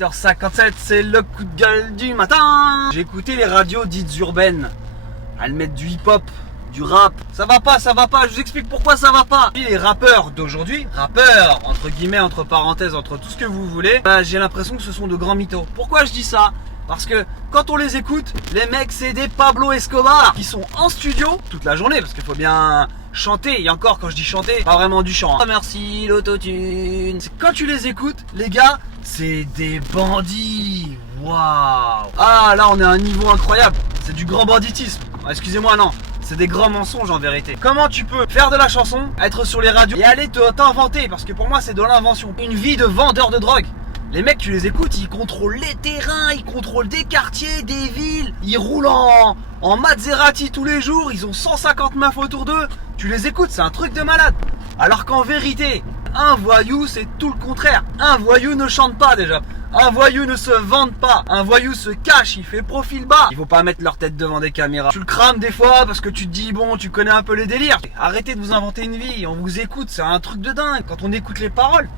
8h57, c'est le coup de gueule du matin. J'ai écouté les radios dites urbaines. Elles mettent du hip-hop, du rap. Ça va pas, je vous explique pourquoi ça va pas. Les rappeurs d'aujourd'hui, rappeurs, entre guillemets, entre parenthèses, entre tout ce que vous voulez, j'ai l'impression que ce sont de grands mythos. Pourquoi je dis ça ? Parce que quand on les écoute, les mecs c'est des Pablo Escobar qui sont en studio toute la journée, parce qu'il faut bien chanter, et encore quand je dis chanter, pas vraiment du chant. Ah, merci l'autotune. Quand tu les écoutes, les gars, c'est des bandits. Waouh. Ah là on est à un niveau incroyable, c'est du grand banditisme. Excusez-moi, non, c'est des grands mensonges en vérité. Comment tu peux faire de la chanson, être sur les radios et aller t'inventer, parce que pour moi c'est de l'invention, une vie de vendeur de drogue. Les mecs, tu les écoutes, ils contrôlent les terrains, ils contrôlent des quartiers, des villes, ils roulent en Maserati tous les jours, ils ont 150 meufs autour d'eux. Tu les écoutes, c'est un truc de malade. Alors qu'en vérité, un voyou, c'est tout le contraire. Un voyou ne chante pas déjà. Un voyou ne se vante pas. Un voyou se cache, il fait profil bas. Il faut pas mettre leur tête devant des caméras. Tu le crames des fois parce que tu te dis, bon, tu connais un peu les délires. Arrêtez de vous inventer une vie, on vous écoute, c'est un truc de dingue. Quand on écoute les paroles,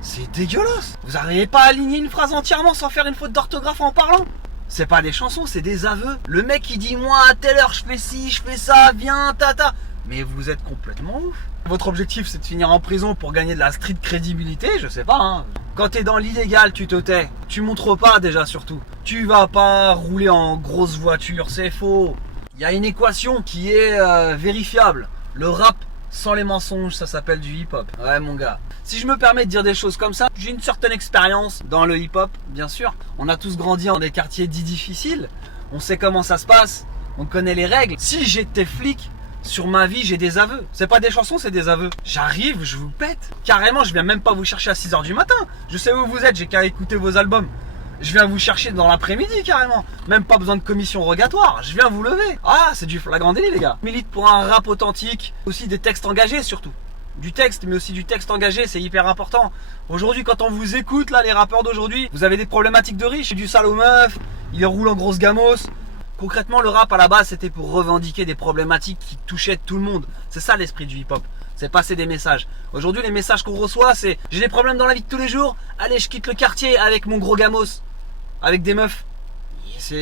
c'est dégueulasse. Vous n'arrivez pas à aligner une phrase entièrement sans faire une faute d'orthographe en parlant. C'est pas des chansons, c'est des aveux. Le mec il dit, moi à telle heure je fais ci, je fais ça, viens, tata. Mais vous êtes complètement ouf. Votre objectif c'est de finir en prison pour gagner de la street crédibilité, je sais pas hein. Quand t'es dans l'illégal tu te tais. Tu montres pas déjà surtout. Tu vas pas rouler en grosse voiture, c'est faux. Il y a une équation qui est vérifiable. Le rap sans les mensonges, ça s'appelle du hip-hop. Ouais mon gars. Si je me permets de dire des choses comme ça, j'ai une certaine expérience dans le hip-hop, bien sûr. On a tous grandi dans des quartiers dits difficiles. On sait comment ça se passe. On connaît les règles. Si j'étais flic, sur ma vie, j'ai des aveux. C'est pas des chansons, c'est des aveux. J'arrive, je vous pète. Carrément, je viens même pas vous chercher à 6h du matin. Je sais où vous êtes, j'ai qu'à écouter vos albums. Je viens vous chercher dans l'après-midi carrément. Même pas besoin de commission rogatoire. Je viens vous lever. Ah, c'est du flagrant délit les gars. Milite pour un rap authentique. Aussi des textes engagés surtout. Du texte, mais aussi du texte engagé, c'est hyper important. Aujourd'hui, quand on vous écoute, là, les rappeurs d'aujourd'hui, vous avez des problématiques de riches, du sale aux meufs, ils roulent en grosse gamos. Concrètement, le rap à la base, c'était pour revendiquer des problématiques qui touchaient tout le monde. C'est ça l'esprit du hip-hop. C'est passer des messages. Aujourd'hui, les messages qu'on reçoit, c'est j'ai des problèmes dans la vie de tous les jours. Allez, je quitte le quartier avec mon gros gamos, avec des meufs.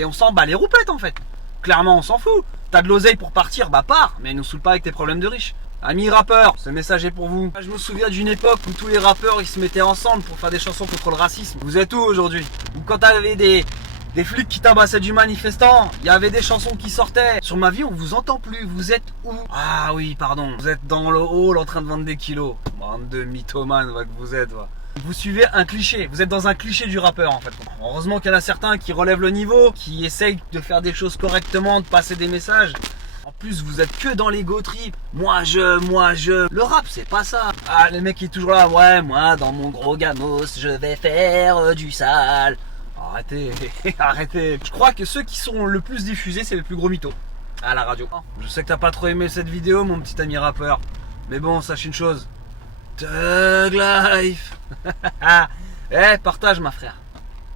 On s'en bat les roupettes en fait. Clairement, on s'en fout. T'as de l'oseille pour partir, bah pars, mais nous saoule pas avec tes problèmes de riches. Amis rappeurs, ce message est pour vous. Je me souviens d'une époque où tous les rappeurs ils se mettaient ensemble pour faire des chansons contre le racisme. Vous êtes où aujourd'hui? Ou quand t'avais des flics qui tabassaient du manifestant, il y avait des chansons qui sortaient. Sur ma vie, on vous entend plus. Vous êtes où? Ah oui, pardon. Vous êtes dans le hall en train de vendre des kilos. Bande de mythomanes, que vous êtes. Vous suivez un cliché. Vous êtes dans un cliché du rappeur en fait. Heureusement qu'il y en a certains qui relèvent le niveau, qui essayent de faire des choses correctement, de passer des messages. En plus, vous êtes que dans l'ego trip. Moi je. Le rap, c'est pas ça. Ah, le mec qui est toujours là. Ouais, moi, dans mon gros gamos, je vais faire du sale. Arrêtez, arrêtez. Je crois que ceux qui sont le plus diffusés, c'est les plus gros mythos à la radio. Je sais que t'as pas trop aimé cette vidéo, mon petit ami rappeur. Mais bon, sache une chose. Thug Life. Partage, ma frère.